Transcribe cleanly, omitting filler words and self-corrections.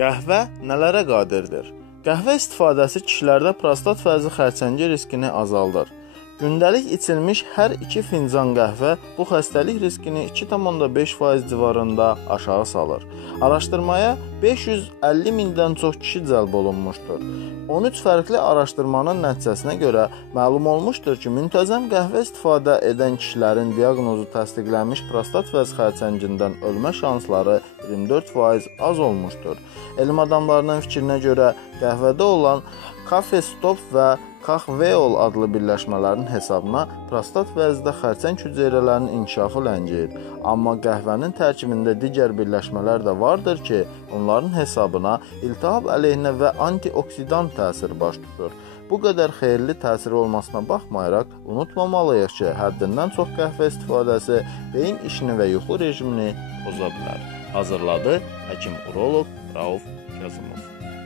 Qəhvə nələrə qadirdir? Qəhvə istifadəsi kişilərdə prostat vəzi xərçəngi riskini azaldır. Gündəlik içilmiş hər 2 fincan qəhvə bu xəstəlik riskini 2,5% civarında aşağı salır. Araşdırmaya 550 mindən çox kişi cəlb olunmuşdur. 13 fərqli araşdırmanın nəticəsinə görə məlum olmuşdur ki, müntəzəm qəhvə istifadə edən kişilərin diaqnozu təsdiqlənmiş prostat vəzi xərçəngindən ölmə şansları 24% az olmuşdur. Elm adamlarının fikrinə görə qəhvədə olan kafestop və Kaxveol adlı birləşmələrin hesabına prostat vəzidə xərçəng hüceyrələrinin inkişafı ləngiyir. Amma qəhvənin tərkibində digər birləşmələr də vardır ki, onların hesabına iltihab əleyhinə və antioksidant təsir baş tutur. Bu qədər xeyirli təsiri olmasına baxmayaraq, unutmamalıyıq ki, həddindən çox qəhvə istifadəsi beyin işini və yuxu rejimini poza bilər. Hazırladı həkim uroloq Rauf Kazımov.